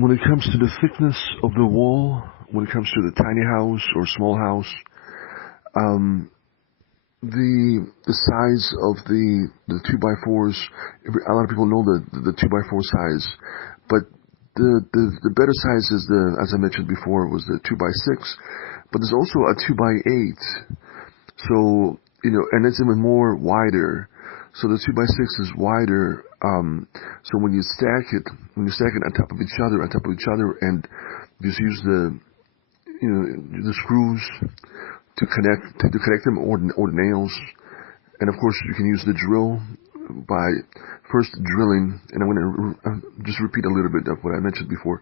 when it comes to the thickness of the wall, when it comes to the tiny house or small house, um, the size of the 2x4s, a lot of people know the 2x4 size, but the better size is as I mentioned before, was the 2x6, but there's also a 2x8. So, and it's even more wider. So the 2x6 is wider. So when you stack it on top of each other, and just use the screws to connect them, or the nails. And of course, you can use the drill by first drilling. And I'm going to just repeat a little bit of what I mentioned before.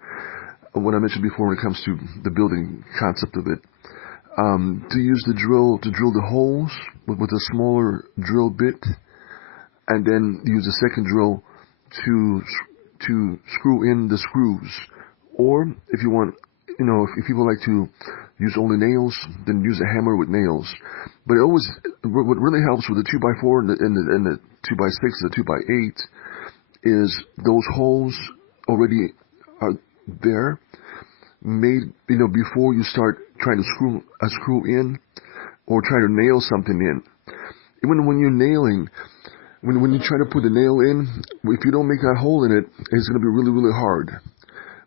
When it comes to the building concept of it. To use the drill to drill the holes with a smaller drill bit, and then use a second drill to screw in the screws. Or if you want, if people like to use only nails, then use a hammer with nails. But what really helps with the 2x4 and the 2x6, the 2x8, is those holes already are there, made, before you start trying to screw in or try to nail something in. Even when you're nailing, when you try to put the nail in, if you don't make that hole in it, it's going to be really, really hard.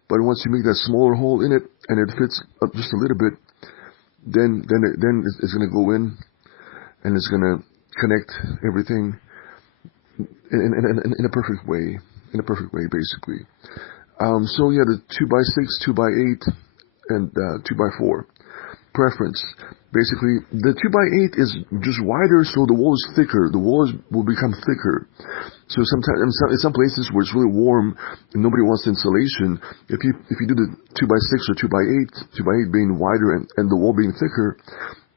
But once you make that smaller hole in it and it fits up just a little bit, then it's going to go in and it's going to connect everything in a perfect way. In a perfect way, basically. So yeah, the 2x6, 2x8, and 2x4 preference. Basically, the 2x8 is just wider, so the wall is thicker. The walls will become thicker. So sometimes in some places where it's really warm and nobody wants insulation, if you do the 2x6 or 2x8 being wider and the wall being thicker,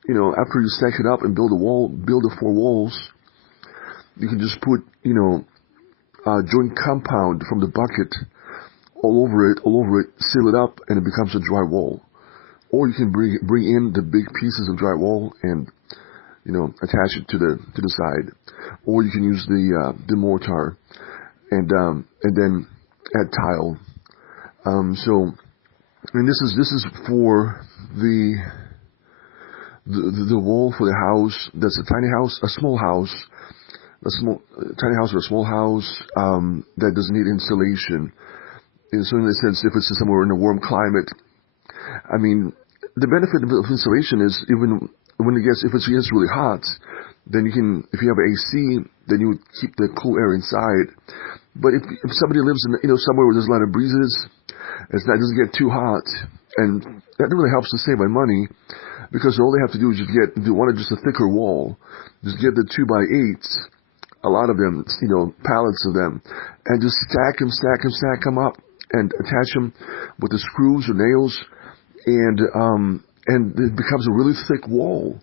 after you stack it up and build the four walls, you can just put joint compound from the bucket all over it, seal it up, and it becomes a dry wall. Or you can bring in the big pieces of drywall and attach it to the side. Or you can use the mortar and then add tile. So, and this is for the wall for the house that's a tiny house, a small house, tiny house or a small house that doesn't need insulation. And so in a sense, if it's somewhere in a warm climate, I mean, the benefit of insulation is even when if it gets really hot, then if you have AC, then you would keep the cool air inside. But if somebody lives in somewhere where there's a lot of breezes, it doesn't get too hot, and that really helps to save my money, because all they have to do is just just a thicker wall, just get the 2x8s, a lot of them, pallets of them, and just stack them up and attach them with the screws or nails. And it becomes a really thick wall.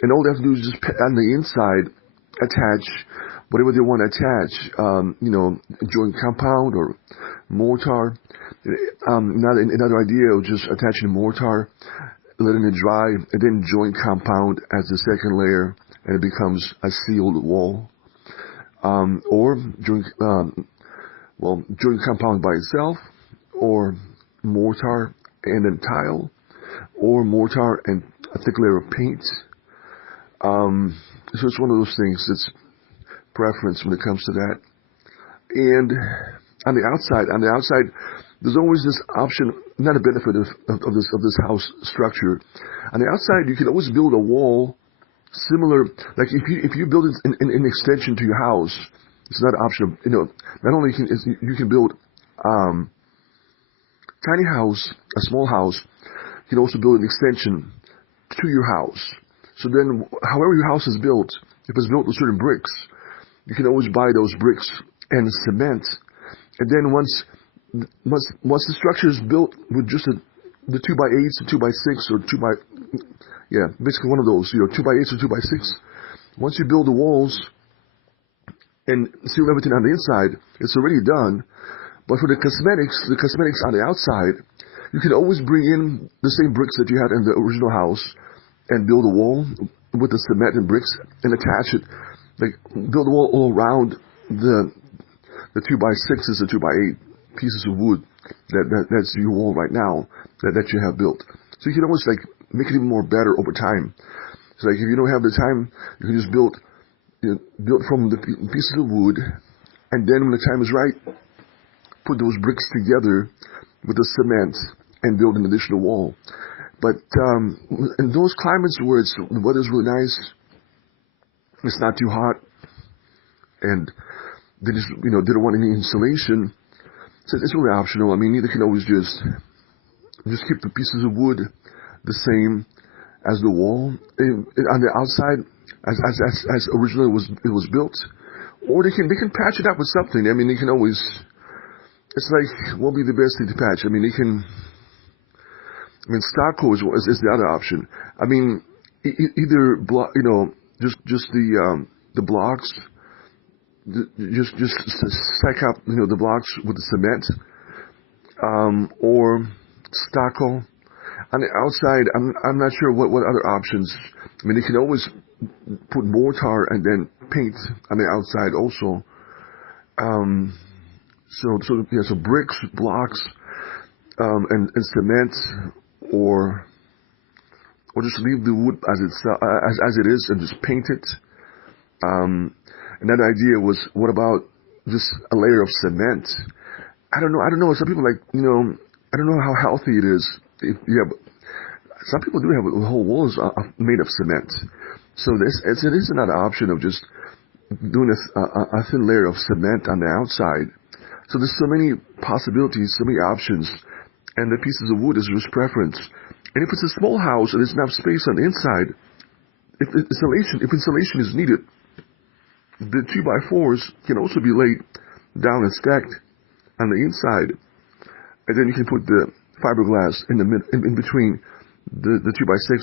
And all they have to do is just on the inside attach whatever they want to attach, joint compound or mortar. Another idea of just attaching mortar, letting it dry, and then joint compound as the second layer, and it becomes a sealed wall. Or joint compound by itself, or mortar and then tile, or mortar and a thick layer of paint. So it's one of those things that's preference when it comes to that. And on the outside, there's always this option, not a benefit of this house structure. On the outside, you can always build a wall similar, like if you build an extension to your house, it's not an option. Not only you can build tiny house, a small house, you can also build an extension to your house. So then, however your house is built, if it's built with certain bricks, you can always buy those bricks and cement. And then once the structure is built with just the 2x8s, 2x6, or basically one of those, 2x8s or 2x6. Once you build the walls and seal everything on the inside, it's already done. But for the cosmetics on the outside, you can always bring in the same bricks that you had in the original house and build a wall with the cement and bricks and attach it. Like, build a wall all around the 2x6s and 2x8 pieces of wood. that's your wall right now that you have built. So you can always like make it even more better over time. So like if you don't have the time, you can just build from the pieces of wood, and then when the time is right, put those bricks together with the cement and build an additional wall. But in those climates where the weather's really nice, it's not too hot, and they just didn't want any insulation, so it's really optional. I mean, you can always just keep the pieces of wood the same as the wall on the outside as originally it was built, or they can patch it up with something. I mean, they can always. It's like, what would be the best thing to patch? I mean, stucco is the other option. I mean, either just the blocks, just stack up, the blocks with the cement, or stucco. On the outside, I'm not sure what other options. I mean, they can always put mortar and then paint on the outside also. So bricks, blocks, and cement, or just leave the wood as it is and just paint it. Another idea was, what about just a layer of cement? I don't know. Some people I don't know how healthy it is. Some people do have whole walls made of cement. So it is another option of just doing a thin layer of cement on the outside. So there's so many possibilities, so many options, and the pieces of wood is just preference. And if it's a small house and there's enough space on the inside, if insulation is needed, the 2x4s can also be laid down and stacked on the inside, and then you can put the fiberglass in between the 2x6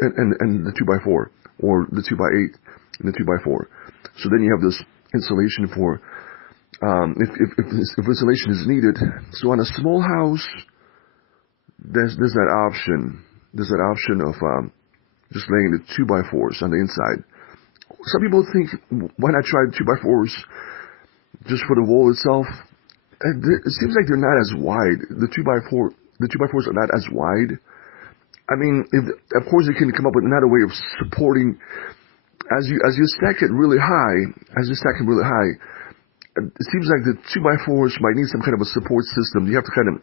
and the 2x4, or the 2x8 and the 2x4. So then you have this insulation for if insulation is needed. So on a small house, there's that option. There's that option of just laying the 2x4s on the inside. Some people think, why not try the 2x4s just for the wall itself? And it seems like they're not as wide. The 2x4s are not as wide. I mean, of course, you can come up with another way of supporting. As you stack it really high, it seems like the 2x4s might need some kind of a support system. You have to kind of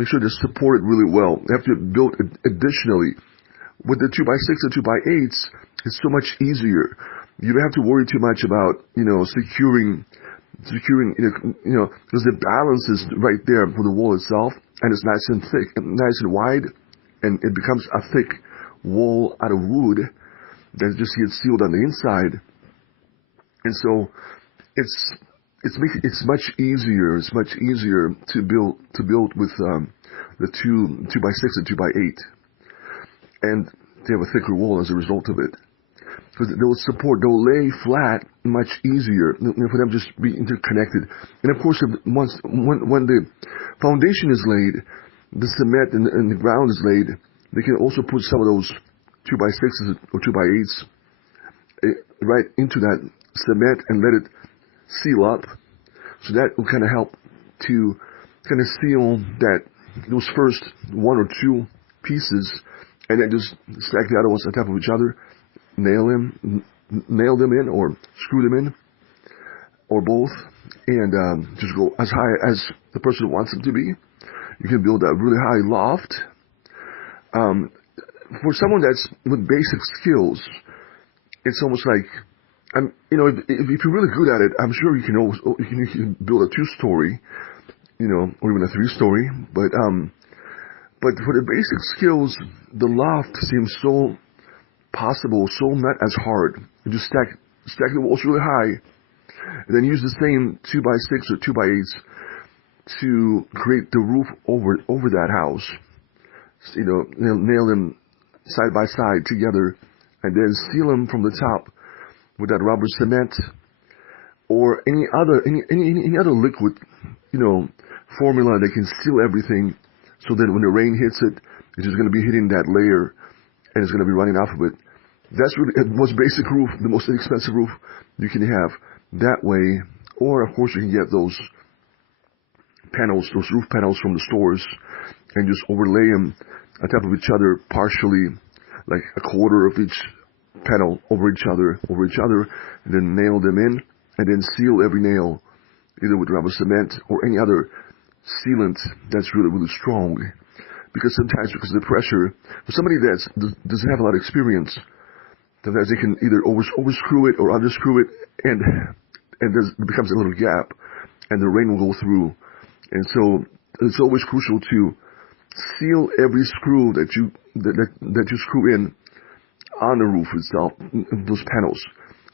make sure they're supported really well. You have to build additionally. With the 2x6 and 2x8s, it's so much easier. You don't have to worry too much about securing because the balance is right there for the wall itself, and it's nice and thick, nice and wide, and it becomes a thick wall out of wood that just gets sealed on the inside. And so it's much easier. It's much easier to build with the 2x6 and 2x8, and they have a thicker wall as a result of it. Because they'll lay flat much easier for them just be interconnected. And of course, when the foundation is laid, the cement and the ground is laid, they can also put some of those 2x6s or 2x8s right into that cement and let it seal up. So that will kind of help to kind of seal those first one or two pieces, and then just stack the other ones on top of each other. Nail them in, or screw them in, or both, and just go as high as the person wants them to be. You can build a really high loft. For someone that's with basic skills, it's almost like, if you're really good at it, I'm sure you can build a 2-story, or even a 3-story. But for the basic skills, the loft seems so possible, so not as hard. You just stack the walls really high, and then use the same 2x6 or 2x8s to create the roof over that house. Nail them side by side together, and then seal them from the top with that rubber cement or any other liquid, formula that can seal everything. So that when the rain hits it, it's just going to be hitting that layer, and it's going to be running off of it. That's really the most basic roof, the most inexpensive roof you can have that way. Or, of course, you can get those panels, those roof panels from the stores, and just overlay them on top of each other, partially, like a quarter of each panel over each other, and then nail them in, and then seal every nail, either with rubber cement or any other sealant that's really, really strong. Because sometimes, because of the pressure, for somebody that doesn't have a lot of experience, sometimes they can either overscrew it or underscrew it, and there becomes a little gap, and the rain will go through. And so it's always crucial to seal every screw that you screw in on the roof itself, those panels.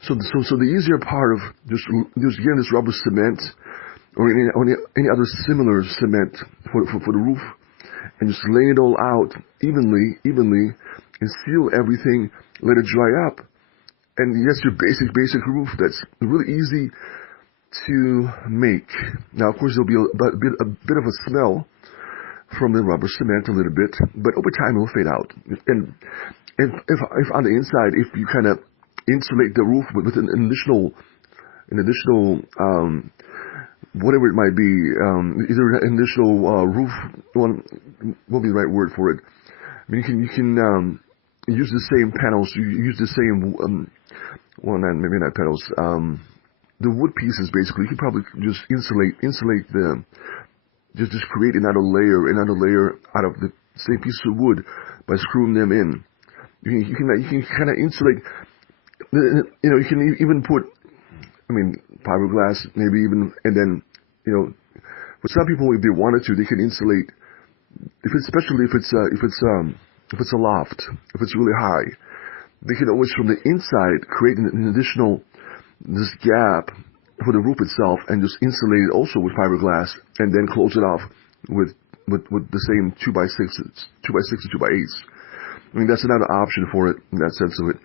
So the easier part of just getting this rubber cement or any other similar cement for the roof, and just laying it all out evenly, and seal everything, let it dry up. And yes, your basic roof that's really easy to make. Now, of course, there'll be a bit of a smell from the rubber cement a little bit, but over time it'll fade out. And if on the inside, if you kind of insulate the roof with an additional whatever it might be, either an additional roof, what will be the right word for it? I mean, you can use the same panels. You use the same maybe not panels. The wood pieces, basically, you can probably just insulate the, just create another layer out of the same piece of wood by screwing them in. You can kind of insulate. You can even put, fiberglass, maybe even, and then, for some people, if they wanted to, they can insulate. Especially if it's a loft, if it's really high, they can always from the inside create an additional this gap for the roof itself, and just insulate it also with fiberglass, and then close it off with the same 2x6s, 2x8s. I mean, that's another option for it in that sense of it.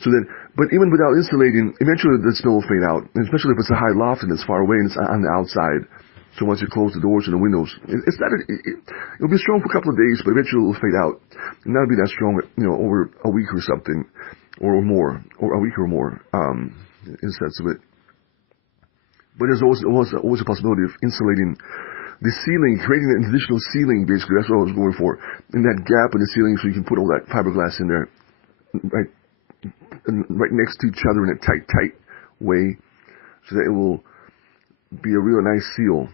So then, but even without insulating, eventually the smell will fade out, and especially if it's a high loft and it's far away and it's on the outside. So once you close the doors and the windows, it'll be strong for a couple of days, but eventually it'll fade out. And not be that strong, over a week or something, or more, or a week or more, in the sense of it. But there's always a possibility of insulating the ceiling, creating an additional ceiling, basically. That's what I was going for. In that gap in the ceiling, so you can put all that fiberglass in there, right next to each other in a tight way, so that it will be a real nice seal.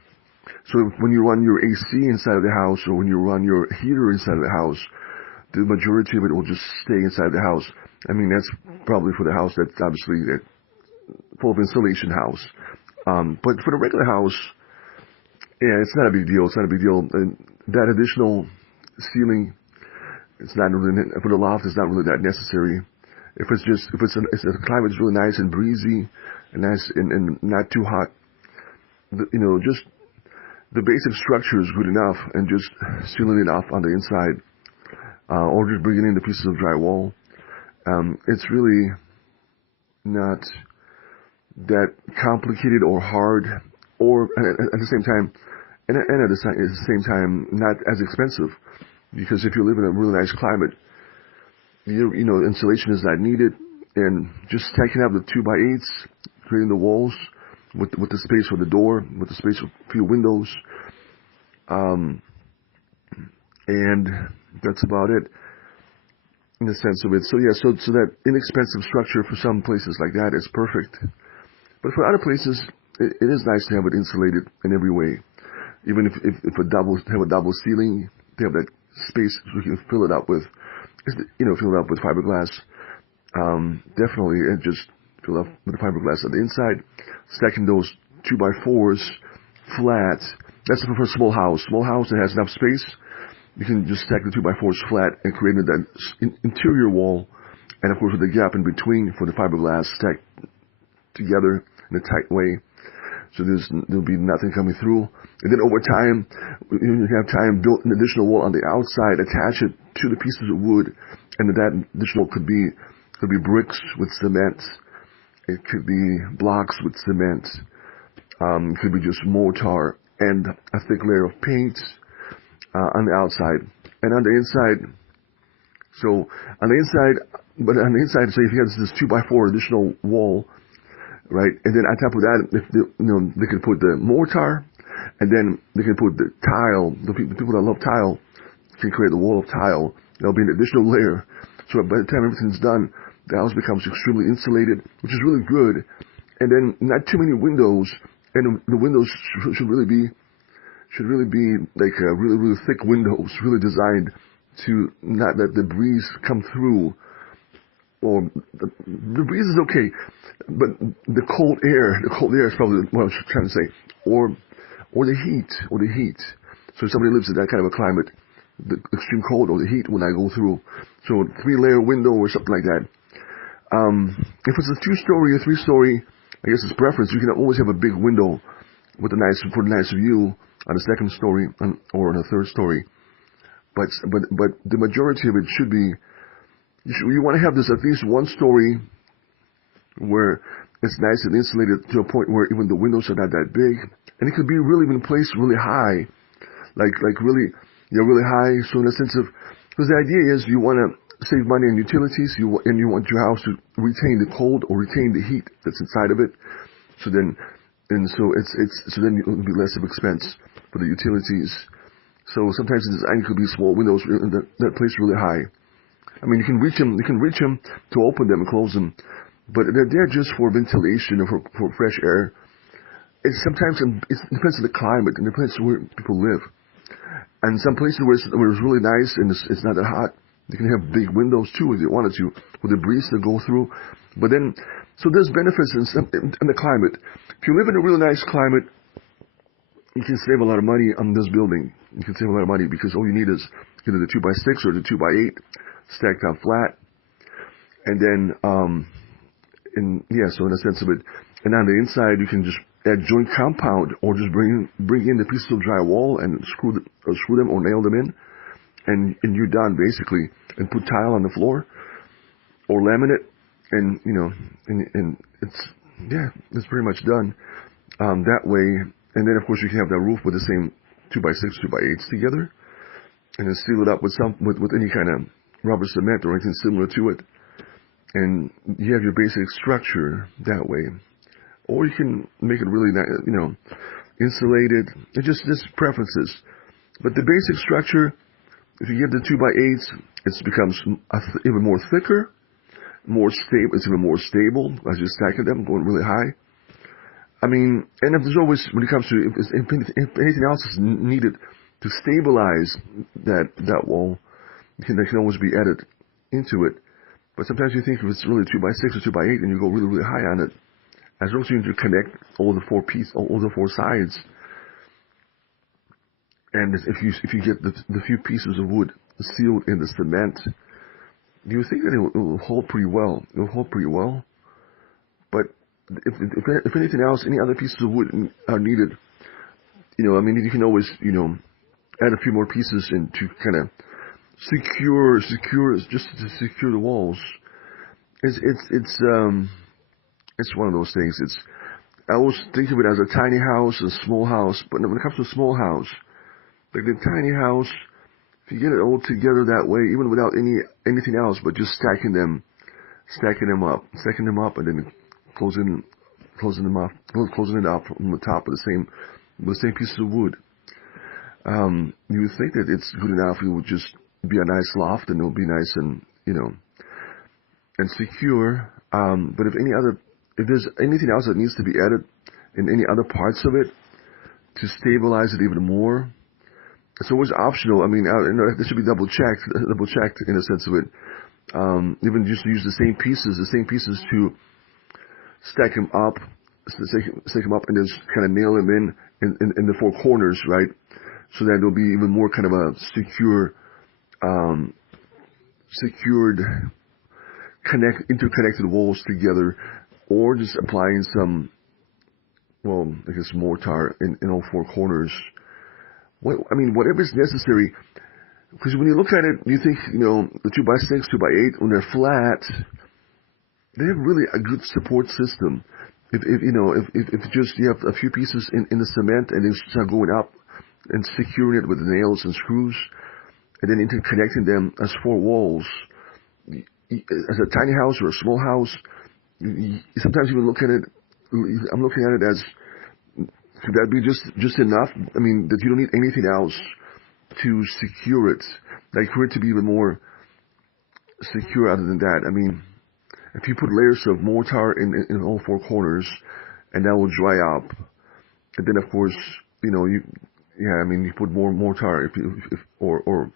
So when you run your AC inside of the house, or when you run your heater inside of the house, the majority of it will just stay inside the house. I mean, that's probably for the house that's obviously full of insulation house. But for the regular house, yeah, it's not a big deal. And that additional ceiling, it's not really, for the loft, it's not really that necessary. If the climate is really nice and breezy and nice and not too hot, just the basic structure is good enough, and just sealing it off on the inside, or just bringing in the pieces of drywall. It's really not that complicated or hard, or at the same time, and at the same time, not as expensive, because if you live in a really nice climate, insulation is not needed, and just stacking up the 2x8s, creating the walls with the space for the door, with the space for a few windows, and that's about it in the sense of it. So yeah, so that inexpensive structure for some places like that is perfect, but for other places, it is nice to have it insulated in every way. Even if have a double ceiling, they have that space so you can fill it up with fiberglass. Definitely, and just fill up with the fiberglass on the inside. Stacking those 2x4s flat. That's for a small house. Small house that has enough space, you can just stack the 2x4s flat and create that interior wall, and of course with the gap in between for the fiberglass stacked together in a tight way. So there'll be nothing coming through. And then over time, you have time, build an additional wall on the outside, attach it to the pieces of wood, and that additional could be bricks with cement. It could be blocks with cement. It could be just mortar and a thick layer of paint on the outside. And on the inside, so if you have this 2x4 additional wall, right, and then on top of that, they could put the mortar, And then they can put the tile. The people that love tile can create a wall of tile. There'll be an additional layer. So by the time everything's done, the house becomes extremely insulated, which is really good. And then not too many windows, and the windows should really be like really, really thick windows, really designed to not let the breeze come through. Or the breeze is okay, but the cold air is probably what I was trying to say. Or the heat. So if somebody lives in that kind of a climate, the extreme cold or the heat will not go through. So 3-layer window or something like that. If it's a 2-story or 3-story, I guess it's preference. You can always have a big window with a nice view on the 2nd story or on the 3rd story. But the majority of it should be, you want to have this at least 1 story where it's nice and insulated to a point where even the windows are not that big, and it could be really even placed really high, like really, really high. So in a sense of, because the idea is you want to save money on utilities, and you want your house to retain the cold or retain the heat that's inside of it. So then it will be less of expense for the utilities. So sometimes the design could be small windows that place really high. I mean, you can reach them to open them and close them, but they're there just for ventilation or for fresh air. It depends on the climate and it depends on where people live. And some places where it's really nice and it's not that hot, you can have big windows too if you wanted to, with the breeze to go through. But then, so there's benefits in the climate. If you live in a really nice climate, you can save a lot of money on this building. You can save a lot of money because all you need is either the 2x6 or the 2x8 stacked out flat. And then, so in a sense of it, and on the inside you can just add joint compound or just bring in the pieces of drywall and screw them or nail them in. And you're done basically, and put tile on the floor or laminate, and it's pretty much done that way. And then of course you can have that roof with the same 2x6, 2x8s together, and then seal it up with any kind of rubber cement or anything similar to it, and you have your basic structure that way. Or you can make it really insulated. It's just preferences, but the basic structure. If you give the 2x8s, it becomes even more thicker, more stable. It's even more stable as you're stacking them, going really high. I mean, and if there's always, when it comes to, if anything else is needed to stabilize that wall, that can always be added into it. But sometimes you think if it's really 2x6 or 2x8 and you go really, really high on it, as long as you need to connect all the 4 sides. And if you get the few pieces of wood sealed in the cement, you think that it will hold pretty well. It will hold pretty well. But if anything else, any other pieces of wood are needed, you can always, add a few more pieces in to kind of secure the walls. It's one of those things. I always think of it as a tiny house, a small house, but when it comes to a small house, like the tiny house, if you get it all together that way, even without anything else, but just stacking them up, and then closing it up from the top with the same pieces of wood. You would think that it's good enough. It would just be a nice loft, and it'll be nice and and secure. But if there's anything else that needs to be added in any other parts of it to stabilize it even more, it's always optional. I mean, this should be double checked in a sense of it. Even just use the same pieces to stack them up, and then kind of nail them in the 4 corners, right? So that there'll be even more kind of a secured, interconnected walls together, or just applying some, mortar in all 4 corners. Whatever is necessary. Because when you look at it, you think, the 2x6, 2x8, when they're flat, they have really a good support system. If just you have a few pieces in the cement and then start going up and securing it with nails and screws, and then interconnecting them as 4 walls, as a tiny house or a small house, sometimes even look at it. I'm looking at it as Could that be just enough? I mean, that you don't need anything else to secure it, like for it to be even more secure other than that. I mean, if you put layers of mortar in all four corners, and that will dry up, and then of course, I mean, you put more mortar or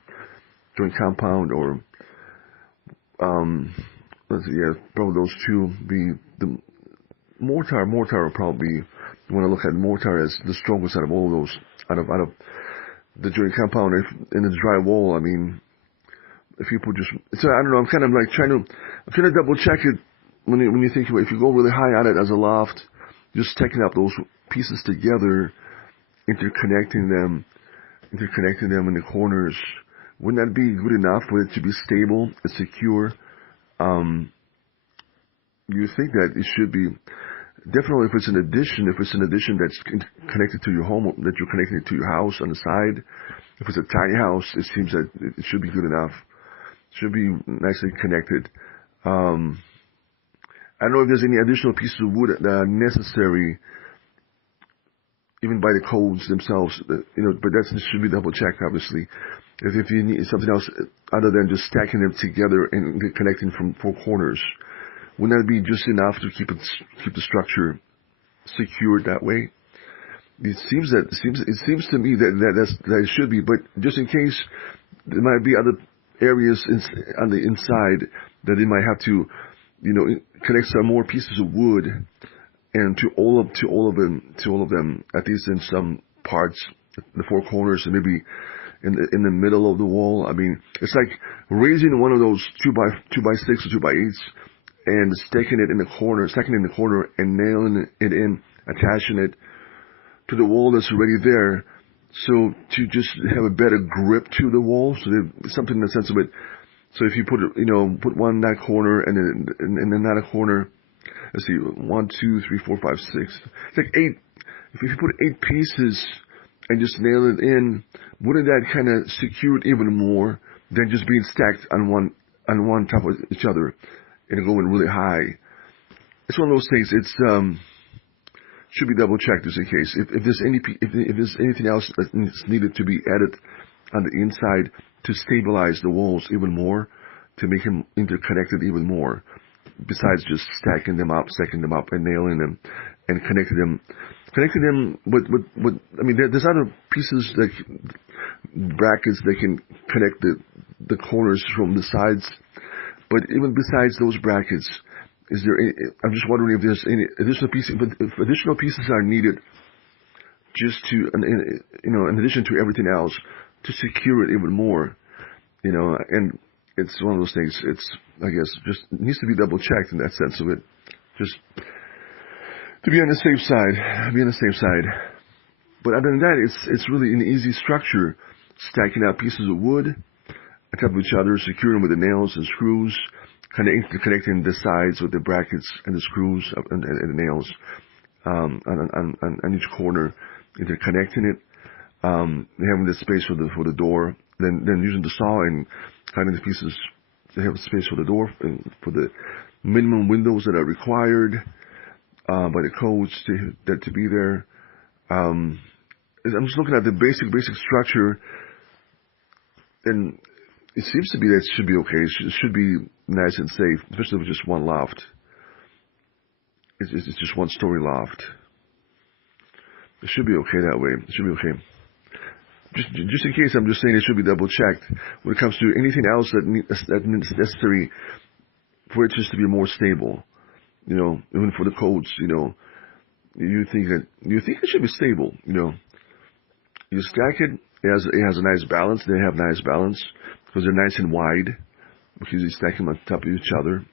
joint compound or let's see, probably those two be the mortar. Mortar will probably be, you want to look at mortar as the strongest out of all of those, out of the joint compound. In the dry wall, I mean, if you put just, so I don't know, I'm kind of like trying to double check it when you think about it. If you go really high on it as a loft, just stacking up those pieces together, interconnecting them in the corners, wouldn't that be good enough for it to be stable and secure? You think that it should be, definitely if it's an addition that's connected to your home, that you're connecting it to your house on the side. If it's a tiny house, it seems that it should be good enough. It should be nicely connected. I don't know if there's any additional pieces of wood that are necessary, even by the codes themselves, but that should be double checked, obviously. If you need something else other than just stacking them together and connecting from four corners, wouldn't that be just enough to keep the structure secured that way? It seems to me that it should be, but just in case there might be other areas on the inside that they might have to, connect some more pieces of wood, and to all of them, at least in some parts, the four corners, and maybe in the middle of the wall. I mean, it's like raising one of those 2x6 or 2x8s and stacking it in the corner, and nailing it in, attaching it to the wall that's already there, so to just have a better grip to the wall, so there's something in the sense of it. So if you put one in that corner and then another corner, let's see, 1, 2, 3, 4, 5, 6. It's like 8. If you put 8 pieces and just nail it in, wouldn't that kind of secure it even more than just being stacked on one top of each other and going really high? It's one of those things. It's should be double checked just in case. If there's anything else that's needed to be added on the inside to stabilize the walls even more, to make them interconnected even more, besides just stacking them up and nailing them and connecting them with I mean, there's other pieces, like brackets that can connect the corners from the sides, but even besides those brackets, I'm just wondering if there's any additional pieces, if additional pieces are needed, just to, in addition to everything else, to secure it even more, and it's one of those things. It's, I guess, just needs to be double checked in that sense of it, just to be on the safe side. But other than that, it's really an easy structure, stacking out pieces of wood on top of each other, securing them with the nails and screws, connecting the sides with the brackets and the screws and the nails on each corner, interconnecting it, having the space for the door, then using the saw and cutting the pieces to have space for the door and for the minimum windows that are required by the codes to be there. I'm just looking at the basic structure, and it seems to be that it should be okay. It should be nice and safe, especially with just one loft. It's just one story loft. It should be okay that way. It should be okay. Just in case, I'm just saying it should be double checked when it comes to anything else that's necessary for it just to be more stable. Even for the codes, you think it should be stable. You stack it. It has a nice balance. They have nice balance because they're nice and wide, because you stack them on top of each other.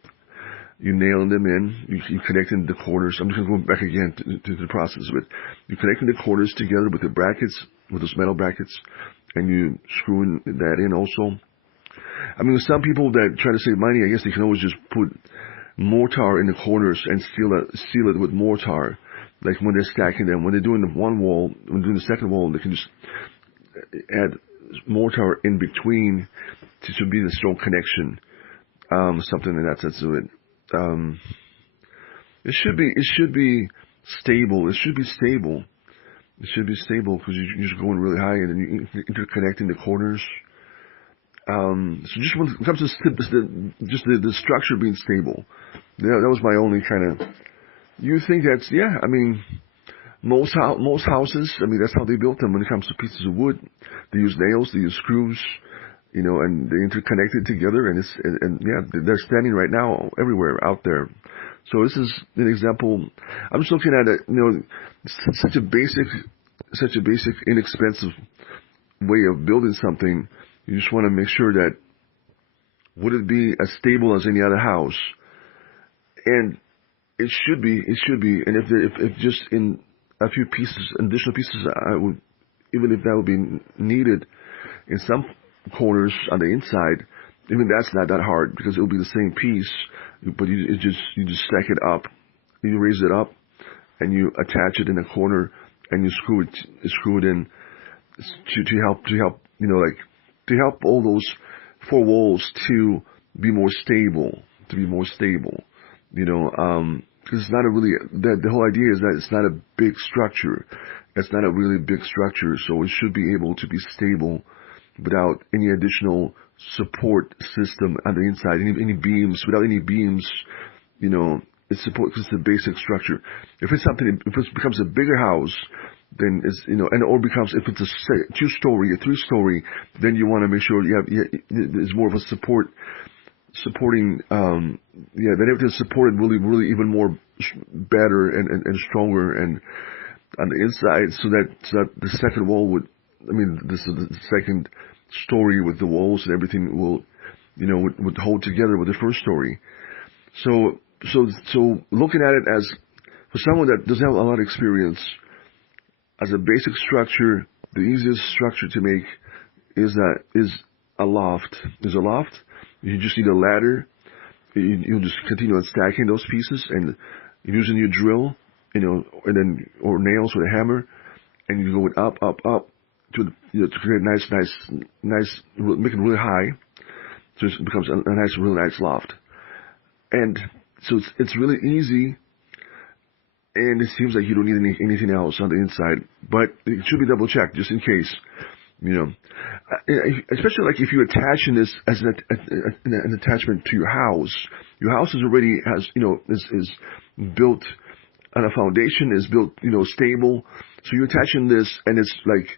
You nail them in. You connecting the corners. I'm just going to go back again to the process of it. You connecting the corners together with the brackets, with those metal brackets, and you screwing that in also. I mean, with some people that try to save money, I guess they can always just put mortar in the corners and seal it with mortar. Like when they're stacking them, when they're doing the one wall, when they're doing the second wall, they can just add mortar in between to be the strong connection. Something in that sense of it. It should be stable. It should be stable. It should be stable because you're just going really high and then you interconnecting the corners. So just when it comes to the structure being stable, that was my only kind of. You think that's I mean, most houses, I mean that's how they built them. When it comes to pieces of wood, they use nails, they use screws, and they interconnect it together, and they're standing right now everywhere out there. So this is an example. I'm just looking at it, such a basic, inexpensive way of building something. You just want to make sure that would it be as stable as any other house, and it should be. And if just in a few additional pieces, I would, even if that would be needed in some corners on the inside, even that's not that hard because it will be the same piece, but you just stack it up, you raise it up, and you attach it in a corner, and you screw it in to help to help all those four walls to be more stable, because it's not a really, the whole idea is that it's not a big structure. It's not a really big structure, so it should be able to be stable without any additional support system on the inside, any beams, without any beams, it's support because it's a basic structure. If it becomes a bigger house, then it's, or becomes, if it's a 2-story, a 3-story, then you want to make sure there's more of a supporting, that everything's supported really even more better and stronger and on the inside, so that the second wall this is the second story with the walls and everything would hold together with the first story. So looking at it as, for someone that doesn't have a lot of experience, as a basic structure, the easiest structure to make is a loft. There's a loft. You just need a ladder. You'll just continue on stacking those pieces and using your drill, or nails with a hammer, and you go up to create nice, make it really high, so it becomes a really nice loft. And so it's really easy, and it seems like you don't need anything else on the inside, but it should be double checked just in case, especially like if you're attaching this as an attachment to your house. Your house is already is built on a foundation, is built stable. So you're attaching this, and it's like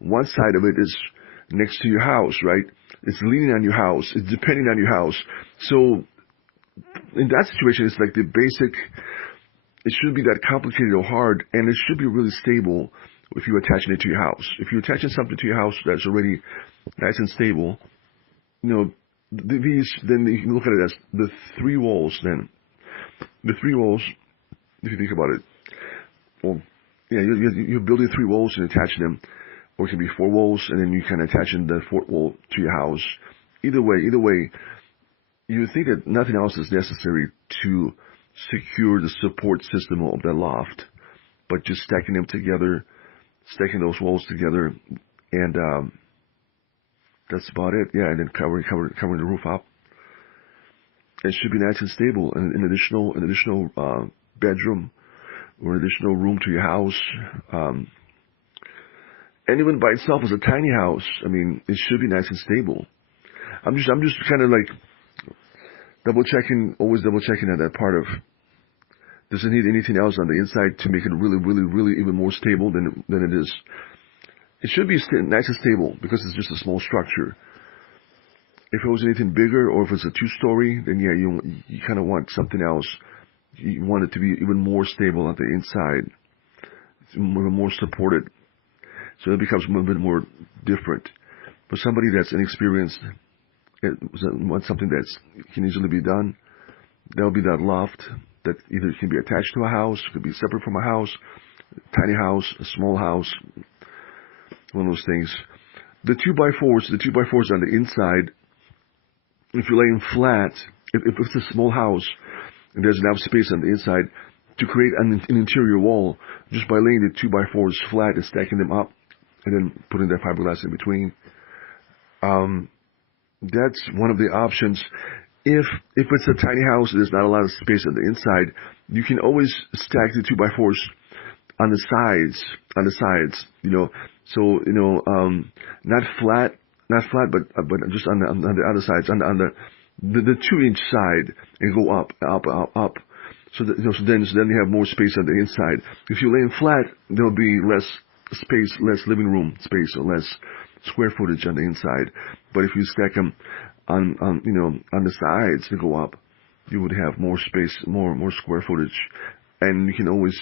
one side of it is next to your house, right? It's leaning on your house. It's depending on your house. So in that situation, it's like the basic. It shouldn't be that complicated or hard, and it should be really stable if you're attaching it to your house. If you're attaching something to your house that's already nice and stable, then you can look at it as the 3 walls. Then the 3 walls, if you think about it, well, you're building 3 walls and attaching them, or it can be 4 walls, and then you can attach in the 4th wall to your house. Either way, you think that nothing else is necessary to secure the support system of that loft, but just stacking those walls together, and that's about it. Yeah, and then covering the roof up. It should be nice and stable, and an additional bedroom or an additional room to your house. And even by itself as a tiny house, it should be nice and stable. I'm just kind of like always double checking at that part of, does it need anything else on the inside to make it really, really, really even more stable than it is? It should be nice and stable because it's just a small structure. If it was anything bigger, or if it's a 2-story, then you kind of want something else. You want it to be even more stable on the inside, it's more supported, so it becomes a little bit more different. For somebody that's inexperienced, it wants something that can easily be done. That'll be that loft that either can be attached to a house, could be separate from a house, a tiny house, a small house, one of those things. The 2x4s on the inside, if you're laying flat, if it's a small house and there's enough space on the inside to create an interior wall, just by laying the 2x4s flat and stacking them up and then putting that fiberglass in between, that's one of the options. If it's a tiny house and there's not a lot of space on the inside, you can always stack the 2x4s on the sides, so, not flat, but just on the other sides, on the 2-inch side, and go up. So then you have more space on the inside. If you lay them flat, there'll be less space, less living room space, or less square footage on the inside. But if you stack them on the sides to go up, you would have more space, more square footage, and you can always,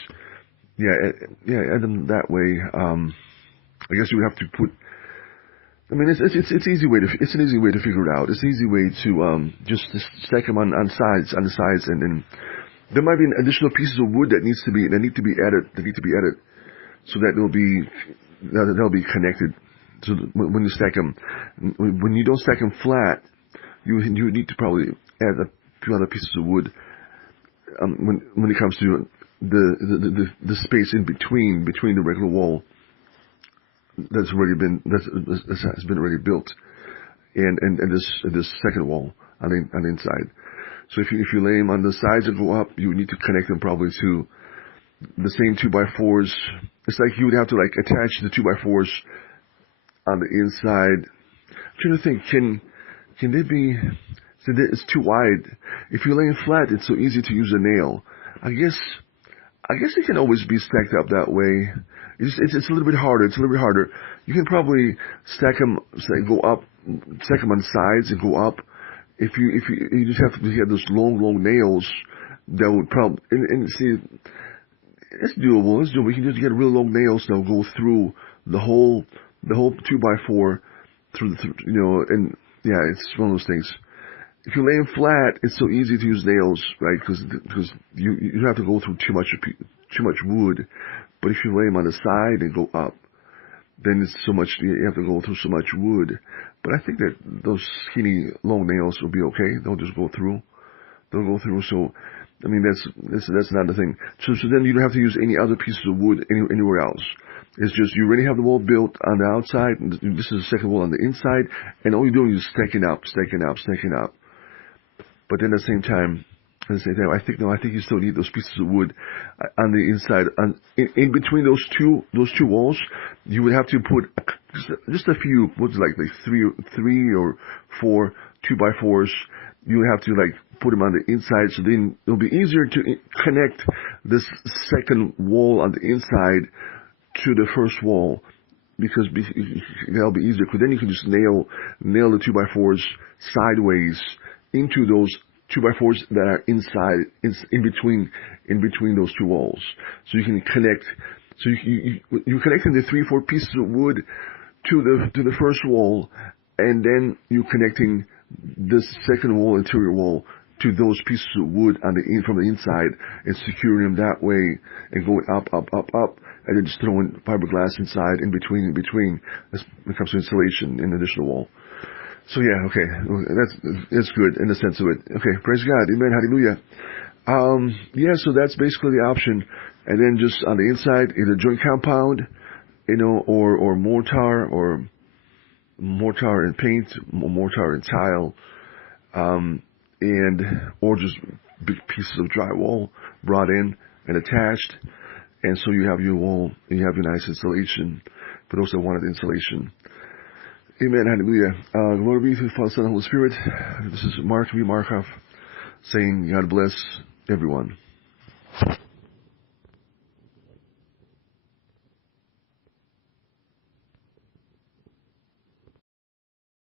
add them that way. I guess you would have to put. I mean, it's an easy way to figure it out. It's an easy way to just stack them on the sides, and then there might be additional pieces of wood that need to be added, so that they'll be connected. So when you stack them, when you don't stack them flat, you need to probably add a few other pieces of wood. When it comes to the space in between the regular wall has been already built, and this second wall on the inside. So if you lay them on the sides and go up, you need to connect them probably to the same 2x4s. It's like you would have to attach the 2x4s on the inside. I'm trying to think, can they be? So it's too wide. If you lay them flat, it's so easy to use a nail. I guess it can always be stacked up that way. It's a little bit harder. You can probably stack them on the sides and go up. If you just have to get those long nails, that would probably, and see, it's doable. You can just get real long nails that will go through the whole 2x4 and it's one of those things. If you lay them flat, it's so easy to use nails, right? Because you have to go through too much wood. But if you lay them on the side and go up, then it's so much, you have to go through so much wood. But I think that those skinny long nails will be okay. They'll just go through. So, I mean, that's not the thing. So then you don't have to use any other pieces of wood anywhere else. It's just you already have the wall built on the outside. And this is the second wall on the inside, and all you're doing is stacking up. But then at the same time, I think you still need those pieces of wood on the inside. In between those two walls, you would have to put just a few, like three or four 2x4s. You would have to put them on the inside, so then it'll be easier to connect this second wall on the inside to the first wall, because that'll be easier. Because then you can just nail the 2x4s sideways into those 2x4s that are inside, in between those two walls. So you can connect. So you're connecting the 3-4 pieces of wood to the first wall, and then you're connecting this second wall, interior wall, to those pieces of wood from the inside, and securing them that way, and going up, and then just throwing fiberglass inside, in between, when it comes to insulation and additional wall. So yeah, okay, that's good in the sense of it. Okay, praise God, amen, hallelujah. So that's basically the option, and then just on the inside, either joint compound, or mortar and paint, mortar and tile, or just big pieces of drywall brought in and attached, and so you have your wall, and you have your nice insulation for those that wanted insulation. Amen, hallelujah. Glory be to the Father, Son, and Holy Spirit. This is Markov saying, God bless everyone.